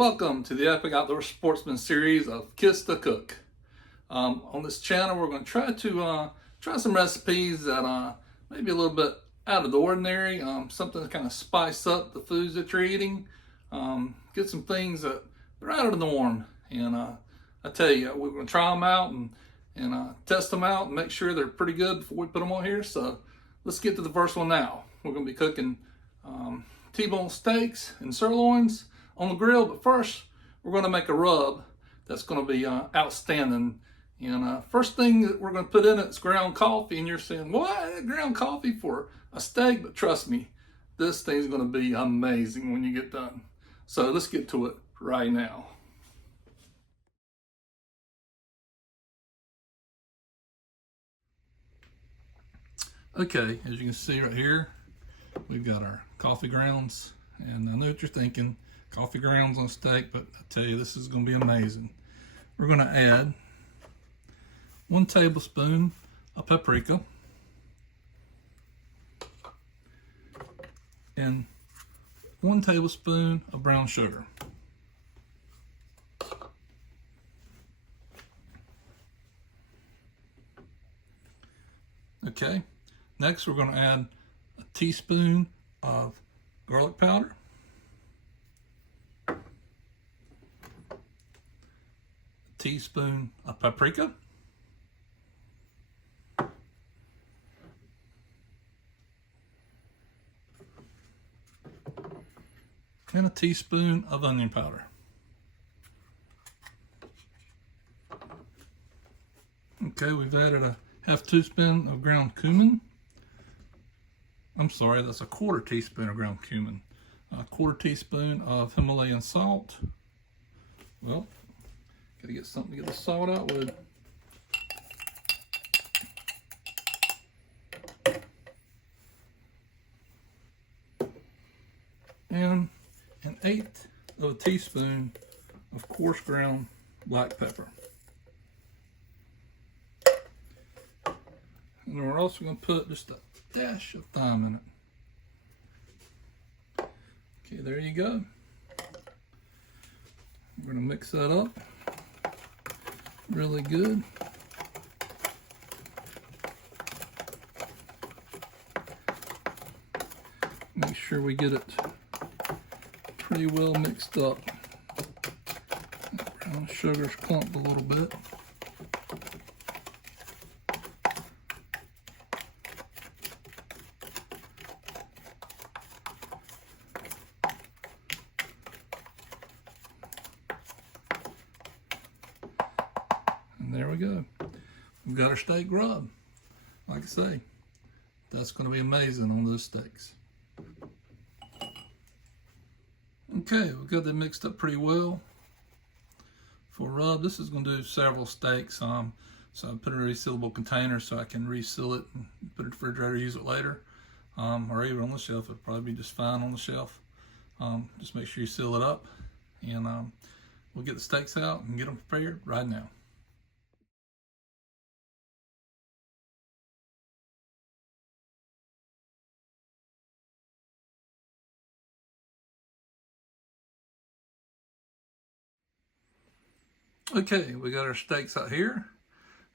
Welcome to the Epic Outdoor Sportsman series of Kiss to Cook. On this channel, we're going to try some recipes that maybe a little bit out of the ordinary, something to kind of spice up the foods that you're eating, get some things that are out of the norm. And I tell you, we're going to try them out and test them out and make sure they're pretty good before we put them on here. So let's get to the first one now. We're going to be cooking T-bone steaks and sirloins on the grill, but first we're going to make a rub that's going to be outstanding. And first thing that we're going to put in it is ground coffee. And you're saying, what? Ground coffee for a steak? But trust me, this thing's going to be amazing when you get done. So let's get to it right now. Okay, as you can see right here, we've got our coffee grounds. And I know what you're thinking, coffee grounds on steak, but I tell you, this is going to be amazing. We're going to add 1 tablespoon of paprika and 1 tablespoon of brown sugar. Okay, next we're going to add a teaspoon of garlic powder, a teaspoon of paprika, and a teaspoon of onion powder. Okay, we've added a half teaspoon of ground cumin. I'm sorry, that's a 1/4 teaspoon of ground cumin. A 1/4 teaspoon of Himalayan salt. Well, gotta get something to get the salt out with. And 1/8 of a teaspoon of coarse ground black pepper. And we're also going to put just a dash of thyme in it. Okay, there you go. We're going to mix that up really good. Make sure we get it pretty well mixed up. That brown sugar's clumped a little bit. And there we go. We've got our steak rub. Like I say, that's going to be amazing on those steaks. Okay, we've got that mixed up pretty well. For rub, this is going to do several steaks. So I put it in a resealable container so I can reseal it and put it in the refrigerator, use it later. Or even on the shelf, it'll probably be just fine on the shelf. Just make sure you seal it up. And we'll get the steaks out and get them prepared right now. Okay, we got our steaks out here.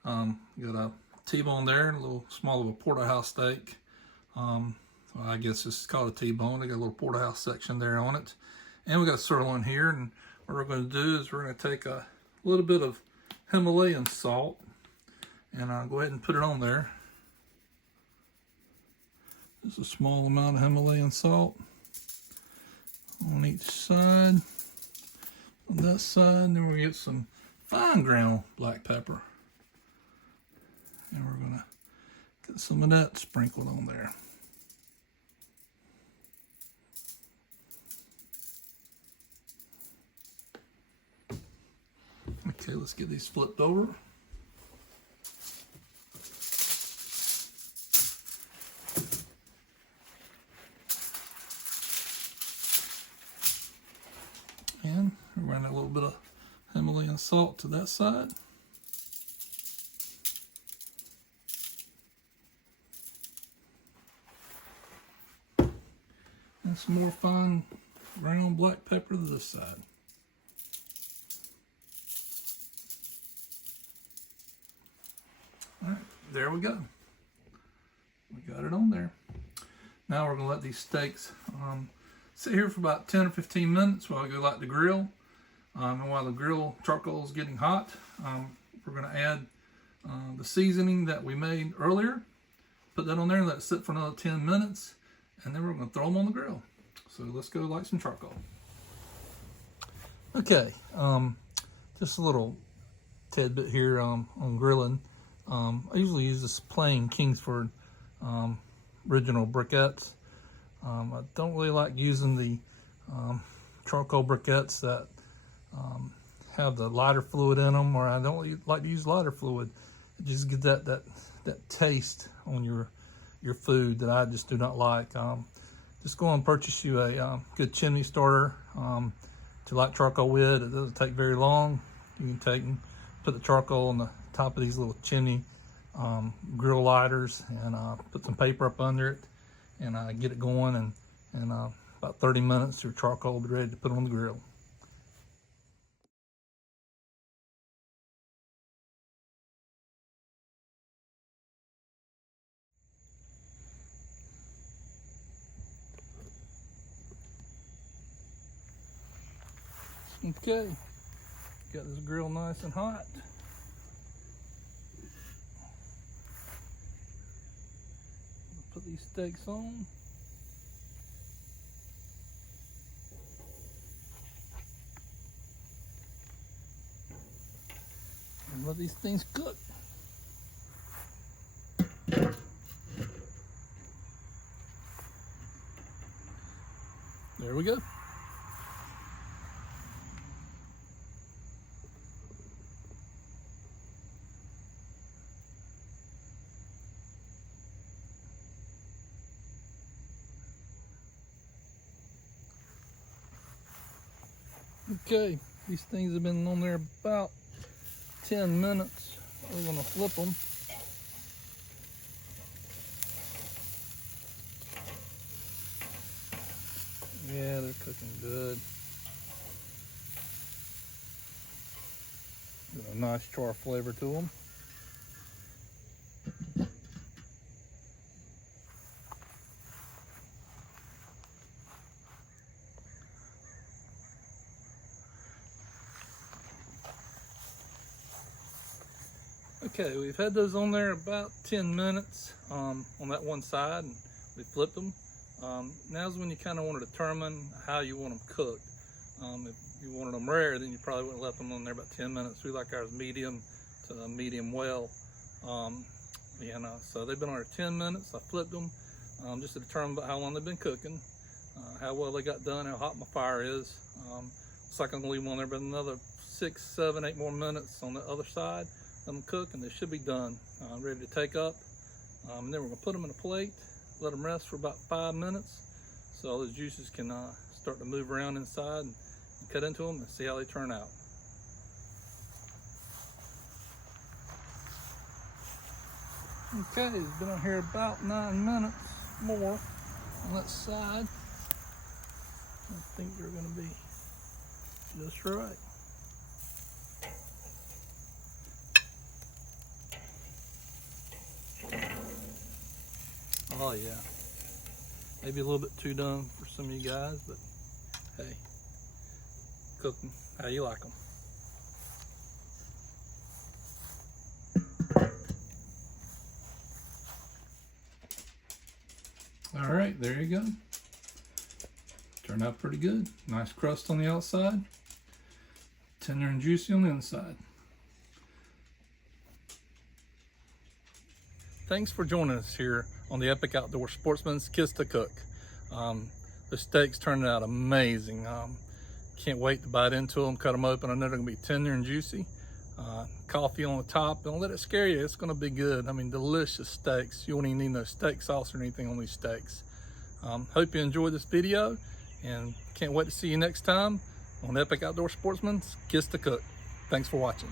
Got a T-bone there, a little small of a porterhouse steak. Well, I guess it's called a T-bone. They got a little porterhouse section there on it. And we got a sirloin here. And what we're going to do is we're going to take a little bit of Himalayan salt and I'll go ahead and put it on there. Just a small amount of Himalayan salt on each side. On that side, then we'll get some fine ground black pepper. And we're going to get some of that sprinkled on there. Okay, let's get these flipped over. And we're running a little bit of Himalayan salt to that side. And some more fine ground black pepper to this side. we go. We got it on there. Now we're gonna let these steaks sit here for about 10 or 15 minutes while I go light the grill. And while the grill charcoal is getting hot, we're gonna add the seasoning that we made earlier. Put that on there and let it sit for another 10 minutes. And then we're gonna throw them on the grill. So let's go light some charcoal. Okay, just a little tidbit here on grilling. I usually use this plain Kingsford original briquettes. I don't really like using the charcoal briquettes that have the lighter fluid in them, or I don't really like to use lighter fluid. It just gives that taste on your food that I just do not like. Just go and purchase you a good chimney starter to light charcoal with. It doesn't take very long. You can take and put the charcoal on the top of these little chimney grill lighters and put some paper up under it and get it going, and about 30 minutes your charcoal will be ready to put on the grill. Okay, got this grill nice and hot. Put these steaks on. And let these things cook. There we go. Okay, these things have been on there about 10 minutes. We're gonna flip them. Yeah, they're cooking good. Got a nice char flavor to them. Okay, we've had those on there about 10 minutes on that one side, and we flipped them. Now's when you kind of want to determine how you want them cooked. If you wanted them rare, then you probably wouldn't have left them on there about 10 minutes. We like ours medium to medium well. So they've been on there 10 minutes. I flipped them just to determine about how long they've been cooking, how well they got done, how hot my fire is. Looks like I'm gonna leave them on there about another 6, 7, 8 more minutes on the other side. Let them cook and they should be done, ready to take up. And then we're gonna put them in a plate, let them rest for about 5 minutes so all those juices can start to move around inside, and cut into them and see how they turn out. Okay, it's been on here about 9 minutes more on that side. I think they're gonna be just right. Oh yeah, maybe a little bit too done for some of you guys, but hey, cook them how you like them. All right, there you go. Turned out pretty good. Nice crust on the outside, tender and juicy on the inside. Thanks for joining us here on the Epic Outdoor Sportsman's Kiss to Cook. The steaks turned out amazing. Can't wait to bite into them, cut them open. I know they're gonna be tender and juicy. Coffee on the top. Don't let it scare you. It's gonna be good. I mean, delicious steaks. You won't even need no steak sauce or anything on these steaks. Hope you enjoyed this video, and can't wait to see you next time on Epic Outdoor Sportsman's Kiss to Cook. Thanks for watching.